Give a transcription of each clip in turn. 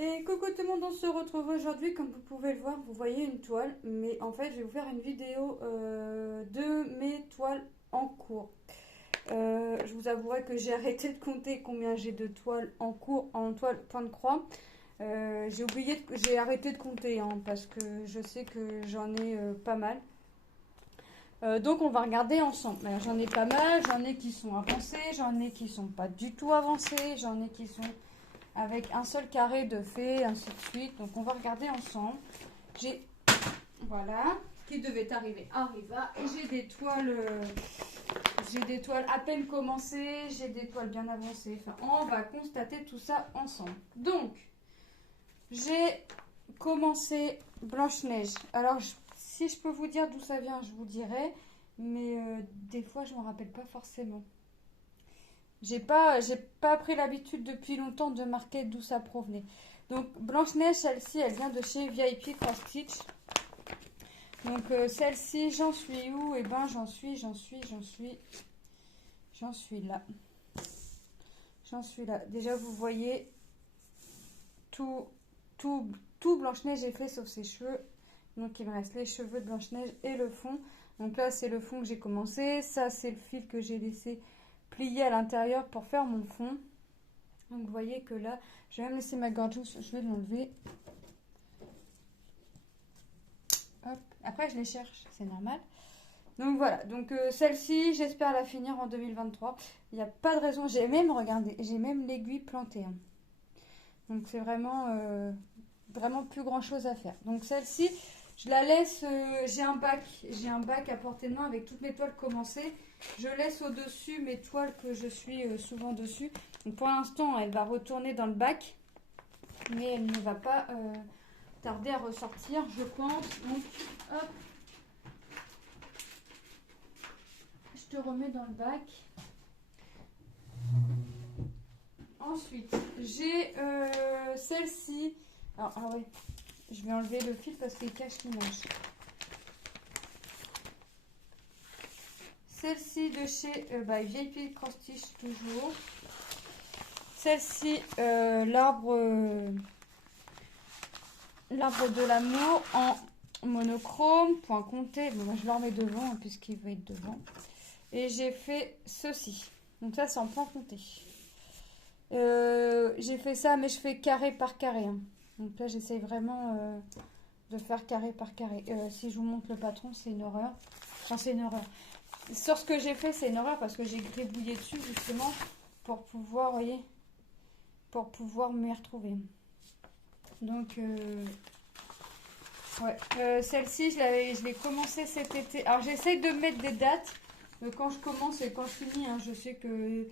Et coucou tout le monde, on se retrouve aujourd'hui. Comme vous pouvez le voir, vous voyez une toile, mais en fait je vais vous faire une vidéo de mes toiles en cours. Je vous avouerai que j'ai arrêté de compter combien j'ai de toiles en cours en toile point de croix. J'ai arrêté de compter hein, parce que je sais que j'en ai pas mal. Donc on va regarder ensemble. Alors, j'en ai pas mal, j'en ai qui sont avancés, j'en ai qui sont pas du tout avancés, j'en ai qui sont avec un seul carré de fait, ainsi de suite. Donc on va regarder ensemble. J'ai, voilà, qui devait arriver, arriva. Et j'ai des toiles à peine commencées, j'ai des toiles bien avancées. Enfin, on va constater tout ça ensemble. Donc, j'ai commencé Blanche-Neige. Alors, si je peux vous dire d'où ça vient, je vous dirai. Mais des fois, je ne me rappelle pas forcément. J'ai pas pris l'habitude depuis longtemps de marquer d'où ça provenait. Donc Blanche-Neige, celle-ci, elle vient de chez VIP Cross Stitch. Donc celle-ci, j'en suis où? Eh ben j'en suis là. J'en suis là. Déjà vous voyez tout, tout Blanche-Neige est fait sauf ses cheveux. Donc il me reste les cheveux de Blanche-Neige et le fond. Donc là c'est le fond que j'ai commencé. Ça c'est le fil que j'ai laissé plié à l'intérieur pour faire mon fond. Donc vous voyez que là, je vais même laisser ma gorgeous, je vais l'enlever. Hop. Après je les cherche, c'est normal. Donc voilà, donc celle-ci, j'espère la finir en 2023. Il n'y a pas de raison, j'ai même, regardez, j'ai même l'aiguille plantée. Hein. Donc c'est vraiment plus grand chose à faire. Donc celle-ci, je la laisse, j'ai un bac à portée de main avec toutes mes toiles commencées. Je laisse au-dessus mes toiles que je suis souvent dessus. Donc pour l'instant, elle va retourner dans le bac, mais elle ne va pas tarder à ressortir, je pense. Donc hop, je te remets dans le bac. Ensuite, j'ai celle-ci. Alors, ah ouais, je vais enlever le fil parce qu'il cache l'image. Celle-ci de chez VIP Cross Stitch toujours. Celle-ci, l'arbre de l'amour en monochrome, point compté. Bon, moi, je le remets devant hein, puisqu'il va être devant. Et j'ai fait ceci. Donc ça, c'est en point compté. J'ai fait ça, mais je fais carré par carré. Hein. Donc là, j'essaye vraiment de faire carré par carré. Si je vous montre le patron, c'est une horreur. Enfin, c'est une horreur. Sur ce que j'ai fait, c'est une horreur parce que j'ai gribouillé dessus justement pour pouvoir, voyez, pour pouvoir m'y retrouver. Donc, ouais. Celle-ci, je l'ai commencé cet été. Alors, j'essaye de mettre des dates quand je commence et quand je finis. Hein, je sais que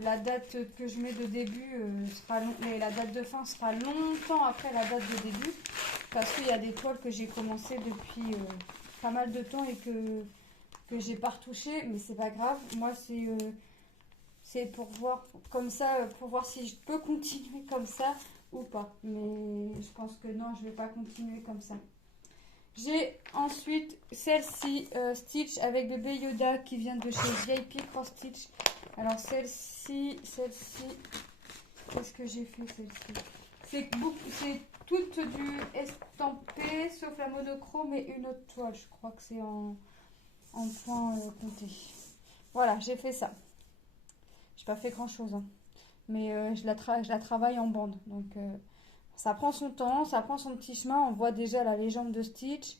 la date que je mets de début sera long, mais la date de fin sera longtemps après la date de début parce qu'il y a des toiles que j'ai commencé depuis pas mal de temps et que j'ai pas retouché, mais c'est pas grave. Moi, c'est pour voir comme ça, pour voir si je peux continuer comme ça ou pas. Mais je pense que non, je vais pas continuer comme ça. J'ai ensuite celle-ci, Stitch avec bébé Yoda qui vient de chez VIP Cross Stitch. Alors celle-ci, qu'est-ce que j'ai fait celle-ci? C'est toute du estampé, sauf la monochrome et une autre toile. Je crois que c'est en point compté. Voilà, j'ai fait ça. J'ai pas fait grand chose, hein. Mais je la travaille en bande. Donc ça prend son temps, ça prend son petit chemin. On voit déjà la légende de Stitch.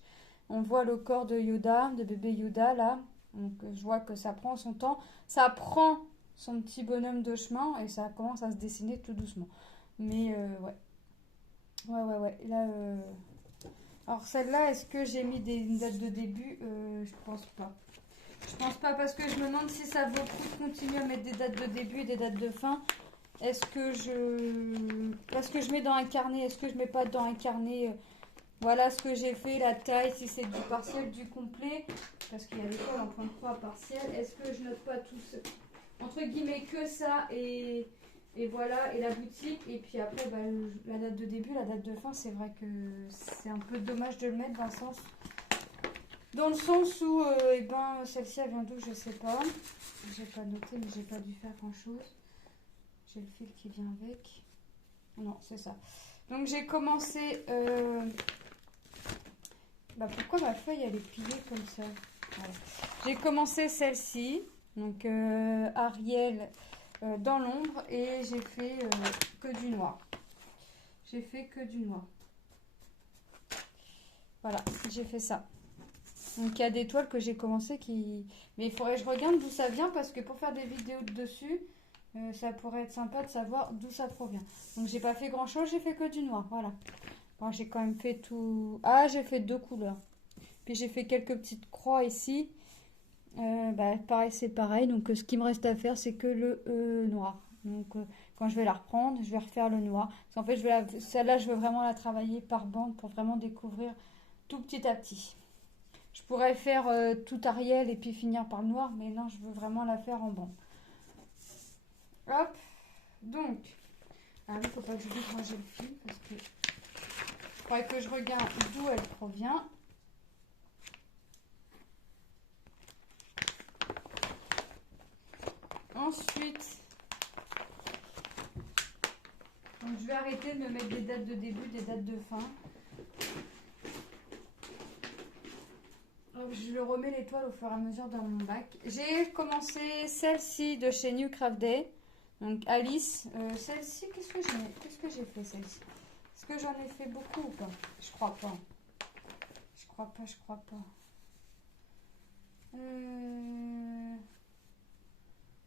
On voit le corps de Yoda, de bébé Yoda là. Donc je vois que ça prend son temps. Ça prend son petit bonhomme de chemin et ça commence à se dessiner tout doucement. Mais ouais. Ouais. Là, alors celle-là, est-ce que j'ai mis une date de début? Je pense pas. Je pense pas parce que je me demande si ça vaut le coup de continuer à mettre des dates de début et des dates de fin. Est-ce que parce que je mets dans un carnet, est-ce que je mets pas dans un carnet voilà ce que j'ai fait, la taille, si c'est du partiel, du complet, parce qu'il y a des fois en point de croix partiel. Est-ce que je note pas tout ce, entre guillemets que ça et voilà, et la boutique, et puis après bah, la date de début, la date de fin, c'est vrai que c'est un peu dommage de le mettre dans le sens où eh ben, celle-ci elle vient d'où, je sais pas. J'ai pas noté, mais j'ai pas dû faire grand chose. J'ai le fil qui vient avec. Non, c'est ça. Donc j'ai commencé... pourquoi ma feuille elle est pliée comme ça? Voilà. J'ai commencé celle-ci, donc Ariel dans l'ombre, et j'ai fait que du noir. J'ai fait que du noir. Voilà, j'ai fait ça. Donc il y a des toiles que j'ai commencé qui... Mais il faudrait que je regarde d'où ça vient, parce que pour faire des vidéos dessus, ça pourrait être sympa de savoir d'où ça provient. Donc j'ai pas fait grand chose, j'ai fait que du noir, voilà. Bon, j'ai quand même fait tout... Ah, j'ai fait 2 couleurs. Puis j'ai fait quelques petites croix ici. Pareil, c'est pareil. Donc ce qui me reste à faire, c'est que le noir. Donc quand je vais la reprendre, je vais refaire le noir. Parce qu'en fait, celle-là, je veux vraiment la travailler par bande pour vraiment découvrir tout petit à petit. Je pourrais faire tout Ariel et puis finir par le noir, mais non, je veux vraiment la faire en bande. Hop, donc, ah oui, faut pas que j'oublie de ranger le fil parce que il faudrait que je regarde d'où elle provient. Ensuite, donc je vais arrêter de me mettre des dates de début, des dates de fin. Donc je remets l'étoile au fur et à mesure dans mon bac. J'ai commencé celle-ci de chez New Craft Day. Donc Alice, celle-ci, qu'est-ce que j'ai fait celle-ci? Est-ce que j'en ai fait beaucoup ou pas? Je crois pas. Je crois pas.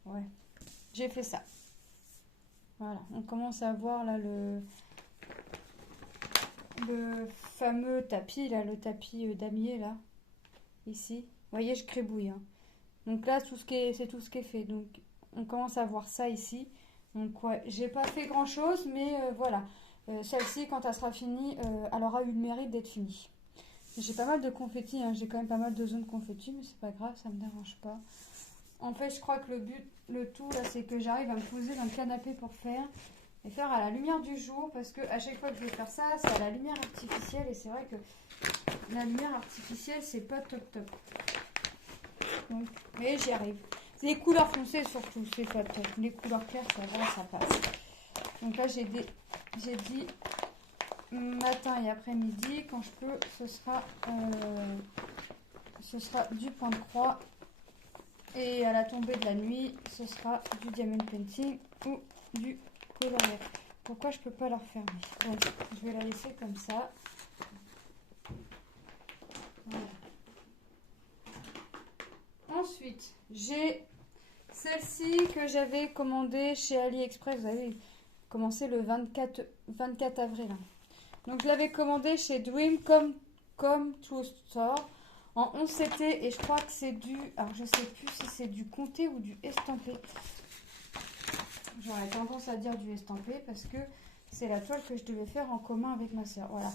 Ouais, j'ai fait ça. Voilà, on commence à voir là le fameux tapis, là, le tapis damier là, ici. Vous voyez, je crébouille. Hein. Donc là, c'est tout ce qui est fait. Donc on commence à voir ça ici. Donc ouais, j'ai pas fait grand chose, mais voilà. Celle-ci, quand elle sera finie, elle aura eu le mérite d'être finie. J'ai pas mal de confettis, hein. J'ai quand même pas mal de zones confettis, mais c'est pas grave, ça me dérange pas. En fait, je crois que le tout là, c'est que j'arrive à me poser dans le canapé pour faire et faire à la lumière du jour, parce que à chaque fois que je vais faire ça, c'est à la lumière artificielle, et c'est vrai que la lumière artificielle, c'est pas top top. Donc, mais j'y arrive. Les couleurs foncées surtout, c'est pas top. Les couleurs claires, ça va, ça passe. Donc là, j'ai dit matin et après-midi, quand je peux, ce sera du point de croix. Et à la tombée de la nuit, ce sera du diamond painting ou du colorier. Pourquoi je peux pas la refermer? Donc, je vais la laisser comme ça. Voilà. Ensuite, j'ai celle-ci que j'avais commandée chez AliExpress. Vous avez commencé le 24 avril. Donc, je l'avais commandée chez Dream Come True Store en 11 CT, et je crois que c'est du... Alors, je sais plus si c'est du comté ou du estampé. J'aurais tendance à dire du estampé parce que c'est la toile que je devais faire en commun avec ma soeur. Voilà.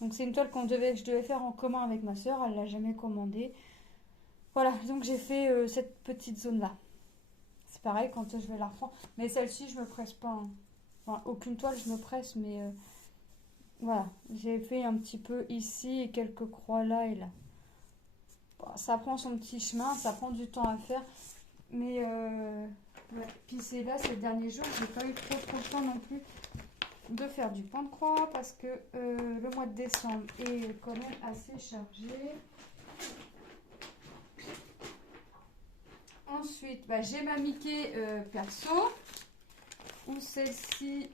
Donc, c'est une toile que je devais faire en commun avec ma soeur. Elle ne l'a jamais commandée. Voilà. Donc, j'ai fait cette petite zone-là. C'est pareil quand je vais la reprendre. Mais celle-ci, je me presse pas. Hein. Enfin, aucune toile, je me presse. Mais voilà. J'ai fait un petit peu ici et quelques croix là et là. Ça prend son petit chemin, ça prend du temps à faire, mais ouais. Puis c'est là, ces derniers jours, j'ai pas eu trop de temps non plus de faire du point de croix, parce que le mois de décembre est quand même assez chargé. Ensuite, j'ai ma Mickey perso, ou celle-ci,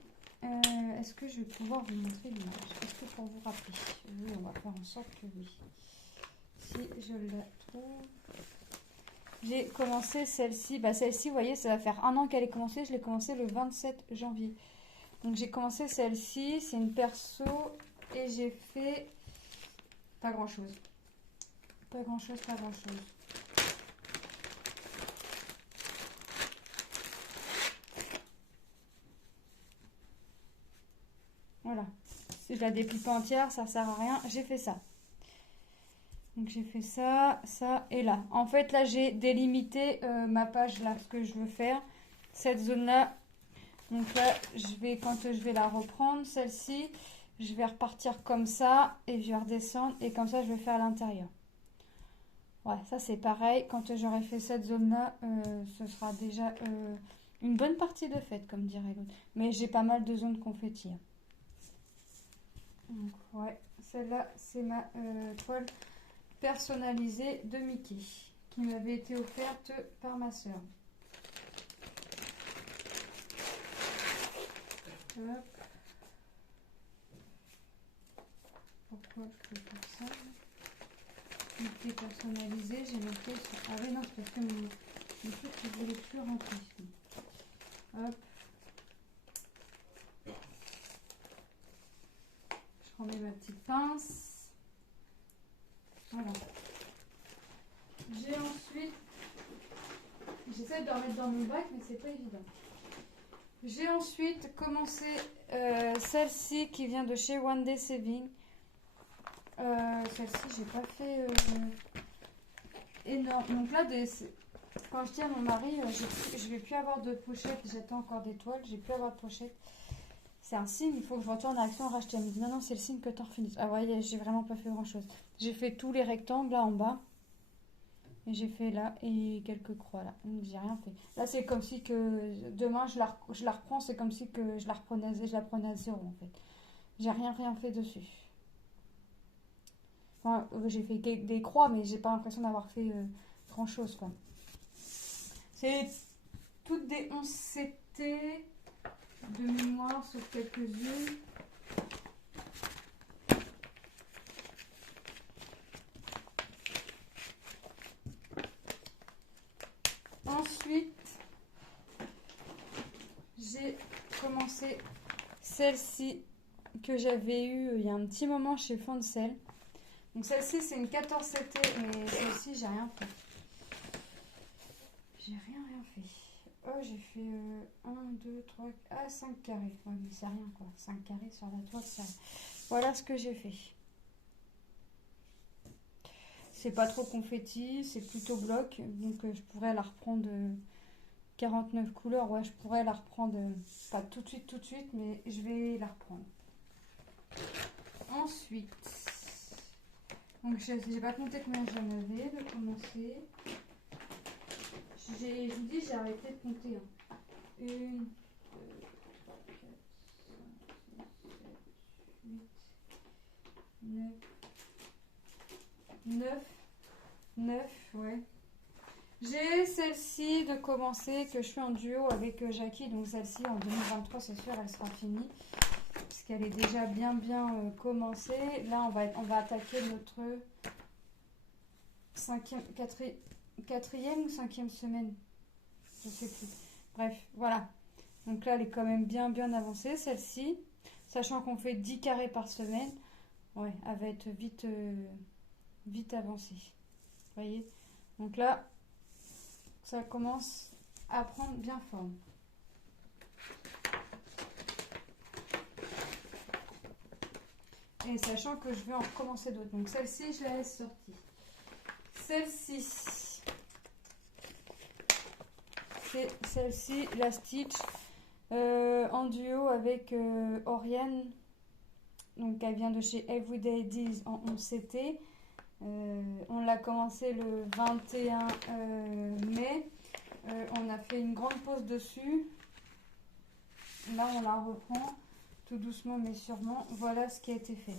est-ce que je vais pouvoir vous montrer l'image? Est-ce que pour vous rappeler? Oui, on va faire en sorte que oui. Si je la trouve. J'ai commencé celle-ci. Celle-ci, vous voyez, ça va faire 1 an qu'elle est commencée. Je l'ai commencé le 27 janvier. Donc j'ai commencé celle-ci. C'est une perso. Et j'ai fait pas grand-chose. Pas grand-chose. Voilà. Si je la déplie pas entière, ça sert à rien. J'ai fait ça. Donc j'ai fait ça, ça et là. En fait, là, j'ai délimité ma page, là, ce que je veux faire. Cette zone-là. Donc là, quand je vais la reprendre, celle-ci, je vais repartir comme ça et je vais redescendre. Et comme ça, je vais faire à l'intérieur. Ouais, ça c'est pareil. Quand j'aurai fait cette zone-là, ce sera déjà Une bonne partie de fête, comme dirait l'autre. Mais j'ai pas mal de zones confetti. Donc, ouais, celle-là, c'est ma toile personnalisée de Mickey, qui m'avait été offerte par ma soeur. Hop. Pourquoi je peux faire ça? Mickey personnalisé, j'ai marqué sur... Ah oui, non, c'est parce que mon truc, il voulait plus rentrer. Hop. Je remets ma petite pince. Voilà. J'ai ensuite... J'essaie de le remettre dans mon bac, mais c'est pas évident. J'ai ensuite commencé celle-ci qui vient de chez One Day Saving. Celle-ci, j'ai pas fait énorme. Donc là, quand je dis à mon mari, je vais plus avoir de pochette, j'attends encore des toiles, j'ai plus avoir de pochette. C'est un signe, il faut que je retourne à Action racheter. Elle me dit non, c'est le signe que t'en finisses. Ah ouais, j'ai vraiment pas fait grand chose. J'ai fait tous les rectangles là en bas. Et j'ai fait là et quelques croix là. Donc j'ai rien fait. Là, c'est comme si que demain je la reprends, c'est comme si que je la prenais à zéro en fait. J'ai rien fait dessus. Enfin, j'ai fait des croix, mais j'ai pas l'impression d'avoir fait grand chose quoi. C'est toutes des 11 CT de mémoire, sauf quelques-unes. Ensuite, j'ai commencé celle-ci que j'avais eue il y a un petit moment chez Foncel. Donc celle-ci, c'est une 14 CT, mais celle-ci, j'ai rien fait. J'ai rien fait. Oh, j'ai fait 1, 2, 3, 5 carrés. Ouais, mais c'est rien quoi. 5 carrés sur la toile, ça. Voilà ce que j'ai fait. C'est pas trop confetti, c'est plutôt bloc. Donc je pourrais la reprendre 49 couleurs. Ouais, je pourrais la reprendre. Pas tout de suite, mais je vais la reprendre. Ensuite, donc j'ai pas compté combien j'en avais de commencer. Je vous dis, j'ai arrêté de compter. 1, 2, 3, 4, 5, 6, 7, 8, 9, ouais. J'ai celle-ci de commencer que je fais en duo avec Jackie. Donc celle-ci en 2023, c'est sûr, elle sera finie. Parce qu'elle est déjà bien commencée. Là, on va attaquer notre quatrième ou cinquième semaine. Je sais plus. Bref, voilà. Donc là, elle est quand même bien avancée, celle-ci. Sachant qu'on fait 10 carrés par semaine. Ouais, elle va être vite avancée. Vous voyez? Donc là, ça commence à prendre bien forme. Et sachant que je vais en recommencer d'autres. Donc celle-ci, je la laisse sortie. Celle-ci, c'est celle-ci, la Stitch, en duo avec Oriane. Donc elle vient de chez Everyday Deals en 11 CT. On l'a commencé le 21 mai. On a fait une grande pause dessus. Là, on la reprend tout doucement mais sûrement. Voilà ce qui a été fait.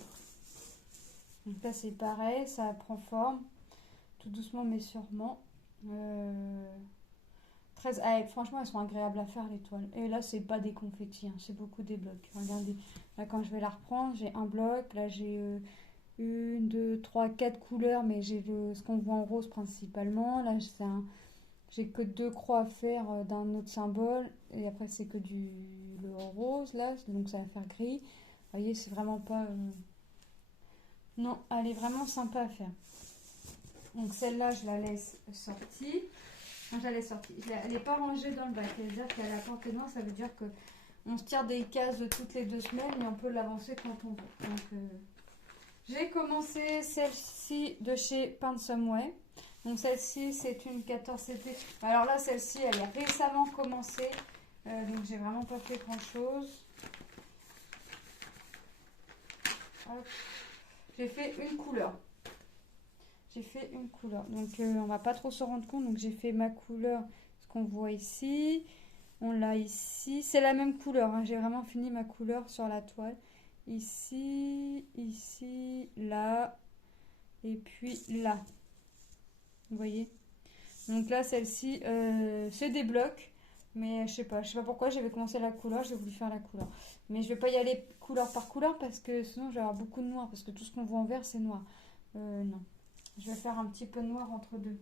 Donc là, c'est pareil, ça prend forme tout doucement mais sûrement. Franchement, elles sont agréables à faire les toiles. Et là, c'est pas des confettis, hein, c'est beaucoup des blocs. Regardez, là, quand je vais la reprendre, j'ai un bloc. Là, j'ai 1, 2, 3, 4 couleurs, mais j'ai ce qu'on voit en rose principalement. Là, j'ai que 2 croix à faire d'un autre symbole. Et après, c'est que le rose, là. Donc, ça va faire gris. Vous voyez, c'est vraiment pas... Non, elle est vraiment sympa à faire. Donc, celle-là, je la laisse sortie. Non, je la laisse sortie. Elle n'est pas rangée dans le bac. C'est-à-dire qu'elle a porté non, ça veut dire qu'on se tire des cases toutes les 2 semaines, mais on peut l'avancer quand on veut. Donc, j'ai commencé celle-ci de chez Paint Somewhere. Donc celle-ci, c'est une 14 CT. Alors là, celle-ci, elle est récemment commencée. Donc j'ai vraiment pas fait grand-chose. J'ai fait une couleur. Donc on va pas trop se rendre compte. Donc j'ai fait ma couleur, ce qu'on voit ici. On l'a ici. C'est la même couleur, hein. J'ai vraiment fini ma couleur sur la toile. Ici, ici, là, et puis là. Vous voyez? Donc là, celle-ci, c'est des blocs. Mais je sais pas pourquoi j'avais commencé la couleur, j'ai voulu faire la couleur. Mais je vais pas y aller couleur par couleur parce que sinon je vais avoir beaucoup de noir. Parce que tout ce qu'on voit en vert, c'est noir. Non. Je vais faire un petit peu noir entre deux.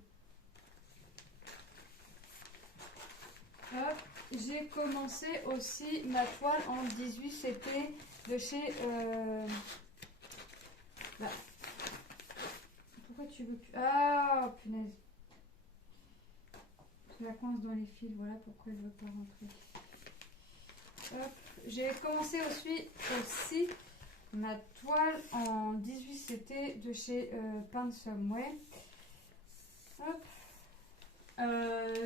Hop. J'ai commencé aussi ma toile en 18 CP de chez... Là. Pourquoi tu veux plus... Ah, punaise. Je la coince dans les fils, voilà pourquoi elle ne veut pas rentrer. Hop. J'ai commencé aussi ma toile en 18 CT de chez Paint Somewhere. Hop.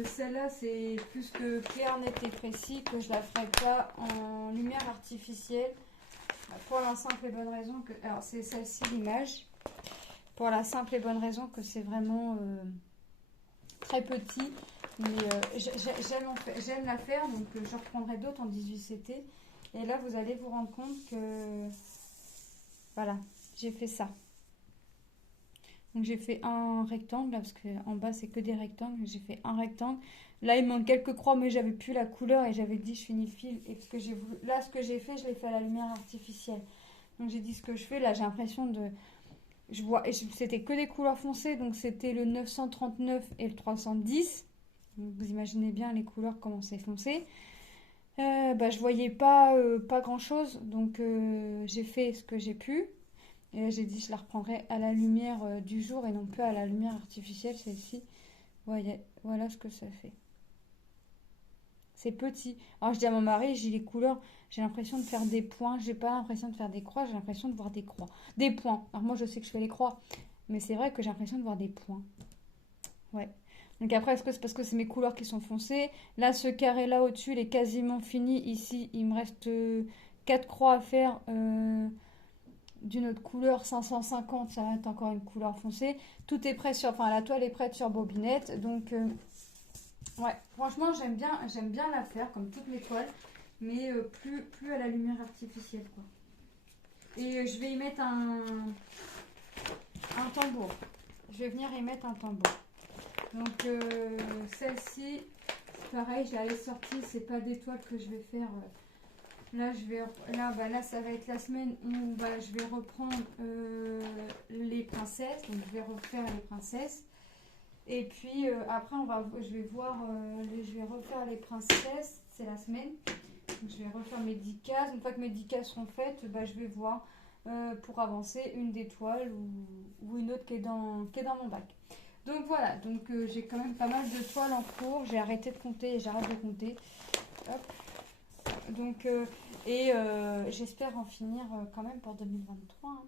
Celle-là, c'est plus que clair, net et précis, que je la ferai pas en lumière artificielle. Pour la simple et bonne raison que... Alors, c'est celle-ci l'image. Pour la simple et bonne raison que c'est vraiment très petit. Mais j'aime la faire, donc je reprendrai d'autres en 18 CT. Et là, vous allez vous rendre compte que... Voilà, j'ai fait ça. Donc j'ai fait un rectangle, là, parce qu'en bas c'est que des rectangles. J'ai fait un rectangle. Là il manque quelques croix, mais j'avais plus la couleur et j'avais dit je finis le fil. Et parce que j'ai voulu... Là ce que j'ai fait, je l'ai fait à la lumière artificielle. Donc j'ai dit ce que je fais. Là j'ai l'impression de... Je vois... C'était que des couleurs foncées, donc c'était le 939 et le 310. Donc, vous imaginez bien les couleurs comment c'est foncé. Je voyais pas grand chose, donc j'ai fait ce que j'ai pu. Et là, j'ai dit je la reprendrai à la lumière du jour et non plus à la lumière artificielle, celle-ci. Voilà ce que ça fait. C'est petit. Alors je dis à mon mari, j'ai les couleurs, j'ai l'impression de faire des points. J'ai pas l'impression de faire des croix, j'ai l'impression de voir des croix. Des points. Alors moi je sais que je fais les croix, mais c'est vrai que j'ai l'impression de voir des points. Ouais. Donc après, est-ce que c'est parce que c'est mes couleurs qui sont foncées? Là, ce carré-là au-dessus, il est quasiment fini. Ici, il me reste 4 croix à faire. D'une autre couleur 550, ça va être encore une couleur foncée. Tout est prêt sur, enfin la toile est prête sur bobinette. Donc ouais, franchement j'aime bien la faire comme toutes mes toiles, mais plus à la lumière artificielle quoi. Et je vais y mettre un tambour. Je vais venir y mettre un tambour. Donc celle-ci, pareil, je l'avais sortie, c'est pas des toiles que je vais faire. Là, là, ça va être la semaine où je vais reprendre les princesses. Donc, je vais refaire les princesses. Et puis, après, je vais voir, je vais refaire les princesses. C'est la semaine. Donc, je vais refaire mes 10 cases. Une fois que mes 10 cases seront faites, je vais voir pour avancer une des toiles ou une autre qui est dans mon bac. Donc, voilà. Donc, j'ai quand même pas mal de toiles en cours. J'ai arrêté de compter et j'arrête de compter. Hop. Donc, j'espère en finir quand même pour 2023. Hein.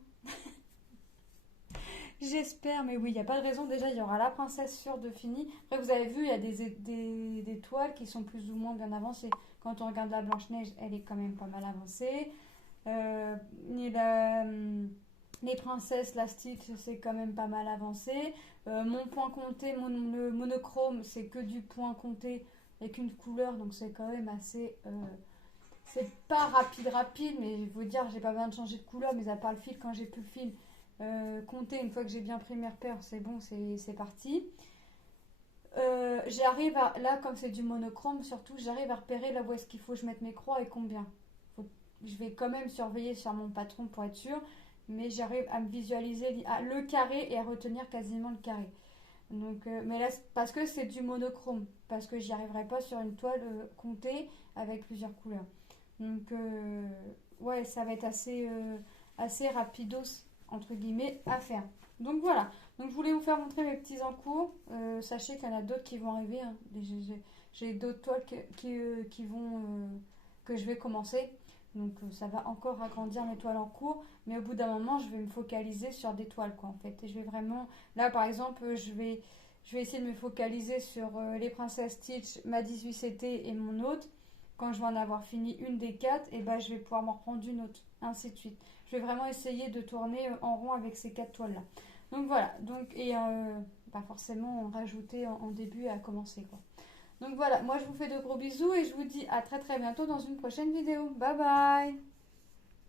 J'espère, mais oui, il n'y a pas de raison. Déjà, il y aura la princesse sûre de fini. Après, vous avez vu, il y a des toiles qui sont plus ou moins bien avancées. Quand on regarde la Blanche-Neige, elle est quand même pas mal avancée. Les princesses, la Stitch, c'est quand même pas mal avancé. Mon point compté, le monochrome, c'est que du point compté avec une couleur, donc c'est quand même assez... c'est pas rapide, mais je veux dire, j'ai pas besoin de changer de couleur, mais à part le fil, quand j'ai plus le fil, compter une fois que j'ai bien pris mes repères, c'est bon, c'est parti. J'arrive à, là, comme c'est du monochrome, surtout, j'arrive à repérer là où est-ce qu'il faut que je mette mes croix et combien. Je vais quand même surveiller sur mon patron pour être sûr, mais j'arrive à me visualiser le carré et à retenir quasiment le carré. Donc, mais là, parce que c'est du monochrome, parce que j'y arriverai pas sur une toile comptée avec plusieurs couleurs. Donc, ouais, ça va être assez rapidos, entre guillemets, à faire. Donc, voilà. Donc, je voulais vous faire montrer mes petits en cours. Sachez qu'il y en a d'autres qui vont arriver. Hein. J'ai d'autres toiles qui vont, que je vais commencer. Donc, ça va encore agrandir mes toiles en cours. Mais au bout d'un moment, je vais me focaliser sur des toiles, quoi, en fait. Et je vais vraiment... Là, par exemple, je vais essayer de me focaliser sur les princesses Stitch, ma 18CT et mon autre. Quand je vais en avoir fini une des 4, et je vais pouvoir m'en reprendre une autre, ainsi de suite. Je vais vraiment essayer de tourner en rond avec ces 4 toiles-là. Donc voilà, donc, et pas forcément en rajouter en début à commencer, quoi. Donc voilà, moi je vous fais de gros bisous et je vous dis à très très bientôt dans une prochaine vidéo. Bye bye!